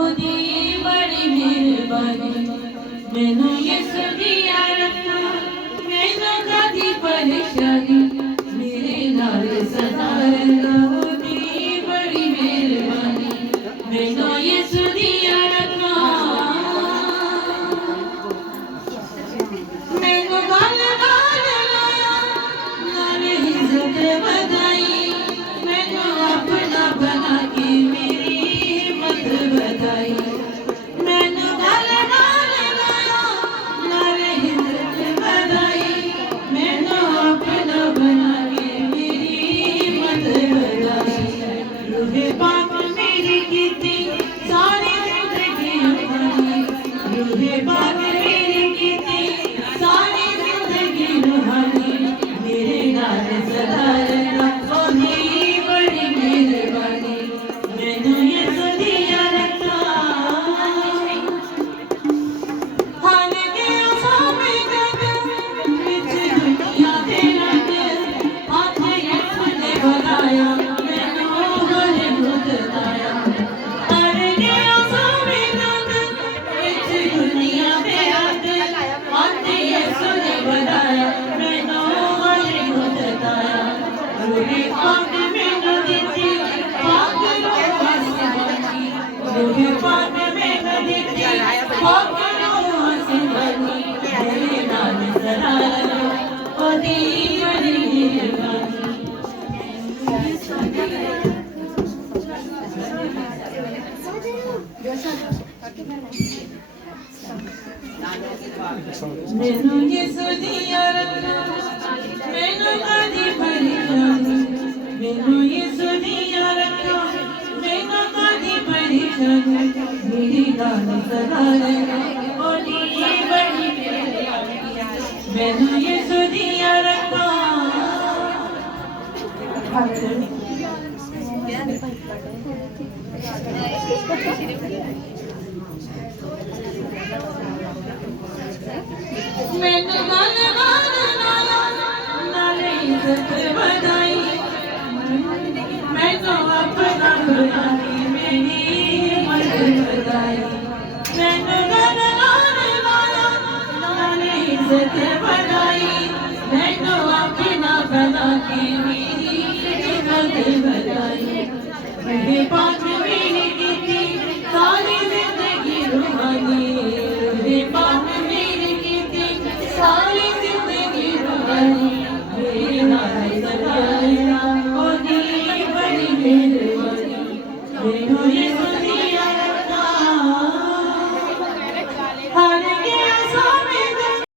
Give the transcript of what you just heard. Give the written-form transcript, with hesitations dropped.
ओदी बड़ी मेहरबानी मैनू यसु दिया रखा मैनू कदी परेशानी मेरे नाल सदा रहंदा ओदी बड़ी मेहरबानी मैनू यसु दिया रखा मैनू गल गल लाया नाल इज्जत बधाई मैनू अपना बना के मेरी हिम्मत बधाई मैनू गल गल लाया नाल इज्जत बधाई मैनू अपना बना के मेरी हिम्मत बधाई रूहे पाक मेरी कीती सारी जिंदगी रूहानी रूहे पाक मेरी कीती सारी जिंदगी रूहानी मेरे नाल सदा रहना ओदी बड़ी मेहरबानी मैनू यसु दिया रखा हाल गया सामे जग विच दुनिया दे रंग हाथ यसु ने बनाया मैनू हरे मुतलाया हाल गया सामे जग विच दुनिया दे रंग हाथ यसु ने बनाया मैनू हरे मुतलाया रूहे पाक मैनू दिती पाक रूह आसमानी रूहे पाक मैनू दिती पाक रूह आसमानी मेरे नाल सदा रहो ओदी बड़ी मेहरबानी मैनू यसु दिया रखा मैनू कदी परेशानी मैनू यसु दिया रखा मैनू कदी परेशानी मेरी नाल सदा रहना ओदी बड़ी मेहरबानी मैनू यसु दिया रखा मैनू गल गल लाया नाले इज्जत बधाई मैनू अपना बना के मेरी हिम्मत बधाई मैनू गल गल लाया नाले इज्जत